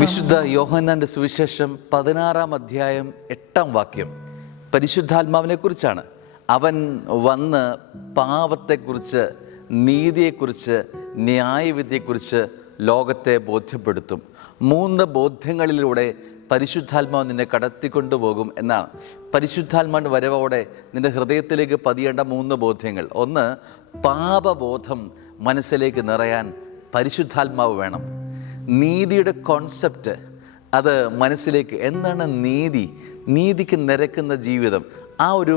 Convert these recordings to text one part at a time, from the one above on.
വിശുദ്ധ യോഹന്നാന്റെ സുവിശേഷം 16-ാം അധ്യായം 8-ാം വാക്യം പരിശുദ്ധാത്മാവിനെ കുറിച്ചാണ്. അവൻ വന്ന് പാപത്തെക്കുറിച്ച്, നീതിയെക്കുറിച്ച്, ന്യായവിധിയെക്കുറിച്ച് ലോകത്തെ ബോധ്യപ്പെടുത്തും. 3 ബോധ്യങ്ങളിലൂടെ പരിശുദ്ധാത്മാവ് നിന്നെ കടത്തിക്കൊണ്ടുപോകും എന്നാണ്. പരിശുദ്ധാത്മാവിൻ്റെ വരവോടെ നിൻ്റെ ഹൃദയത്തിലേക്ക് പതിയേണ്ട 3 ബോധ്യങ്ങൾ. ഒന്ന്, പാപബോധം മനസ്സിലേക്ക് നിറയാൻ പരിശുദ്ധാത്മാവ് വേണം. നീതിയുടെ കോൺസെപ്റ്റ് അത് മനസ്സിലേക്ക്, എന്താണ് നീതി, നീതിക്ക് നിരക്കുന്ന ജീവിതം, ആ ഒരു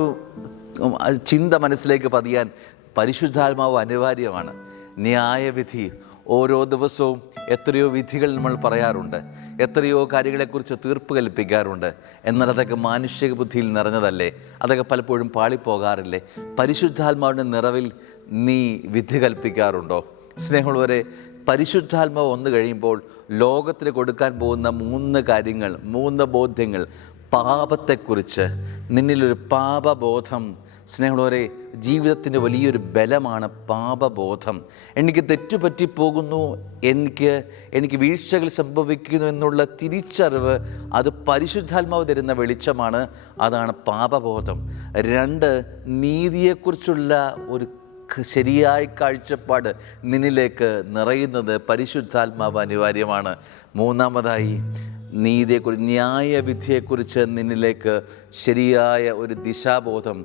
ചിന്ത മനസ്സിലേക്ക് പതിയാൻ പരിശുദ്ധാത്മാവ് അനിവാര്യമാണ്. ന്യായവിധി, ഓരോ ദിവസവും എത്രയോ വിധികൾ നമ്മൾ പറയാറുണ്ട്, എത്രയോ കാര്യങ്ങളെക്കുറിച്ച് തീർപ്പ് കൽപ്പിക്കാറുണ്ട്. എന്നാൽ അതൊക്കെ മാനുഷിക ബുദ്ധിയിൽ നിറഞ്ഞതല്ലേ? അതൊക്കെ പലപ്പോഴും പാളിപ്പോകാറില്ലേ? പരിശുദ്ധാത്മാവിൻ്റെ നിറവിൽ നീ വിധി കൽപ്പിക്കാറുണ്ടോ? സ്നേഹമുള്ളവരെ, പരിശുദ്ധാത്മാവ് വന്നു കഴിയുമ്പോൾ ലോകത്തിന് കൊടുക്കാൻ പോകുന്ന 3 കാര്യങ്ങൾ, 3 ബോധ്യങ്ങൾ. പാപത്തെക്കുറിച്ച് നിന്നിലൊരു പാപബോധം. സ്നേഹമുള്ളവരെ, ജീവിതത്തിൻ്റെ വലിയൊരു ബലമാണ് പാപബോധം. എനിക്ക് തെറ്റുപറ്റിപ്പോകുന്നു, എനിക്ക് വീഴ്ചകൾ സംഭവിക്കുന്നു എന്നുള്ള തിരിച്ചറിവ്, അത് പരിശുദ്ധാത്മാവ് തരുന്ന വെളിച്ചമാണ്. അതാണ് പാപബോധം. 2, നീതിയെക്കുറിച്ചുള്ള ഒരു ശരിയായ കാഴ്ചപ്പാട് നിന്നിലേക്ക് നിറയുന്നത് പരിശുദ്ധാത്മാവ് അനിവാര്യമാണ്. 3-മതായി, നീതിയെക്കുറിച്ച്, ന്യായവിധിയെക്കുറിച്ച് നിന്നിലേക്ക് ശരിയായ ഒരു ദിശാബോധം,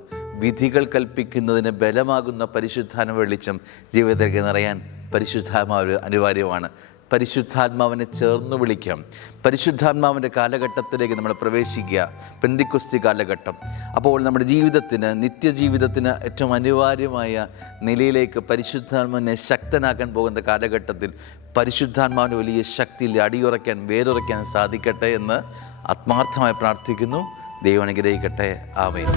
വിധികൾ കൽപ്പിക്കുന്നതിന് ബലമാകുന്ന പരിശുദ്ധാത്മ വെളിച്ചം ജീവിതത്തിലേക്ക് നിറയാൻ പരിശുദ്ധാത്മാവ് അനിവാര്യമാണ്. പരിശുദ്ധാത്മാവിനെ ചേർന്ന് വിളിക്കാം. പരിശുദ്ധാത്മാവിൻ്റെ കാലഘട്ടത്തിലേക്ക് നമ്മൾ പ്രവേശിക്കുക, പെന്തിക്കൊസ്തി കാലഘട്ടം. അപ്പോൾ നമ്മുടെ ജീവിതത്തിന്, നിത്യജീവിതത്തിന് ഏറ്റവും അനിവാര്യമായ നിലയിലേക്ക് പരിശുദ്ധാത്മാവിനെ ശക്തനാക്കാൻ പോകുന്ന കാലഘട്ടത്തിൽ പരിശുദ്ധാത്മാവിന് വലിയ ശക്തിയിൽ അടിയുറയ്ക്കാൻ, വേരുറയ്ക്കാൻ സാധിക്കട്ടെ എന്ന് ആത്മാർത്ഥമായി പ്രാർത്ഥിക്കുന്നു. ദൈവം അനുഗ്രഹിക്കട്ടെ. ആമേൻ.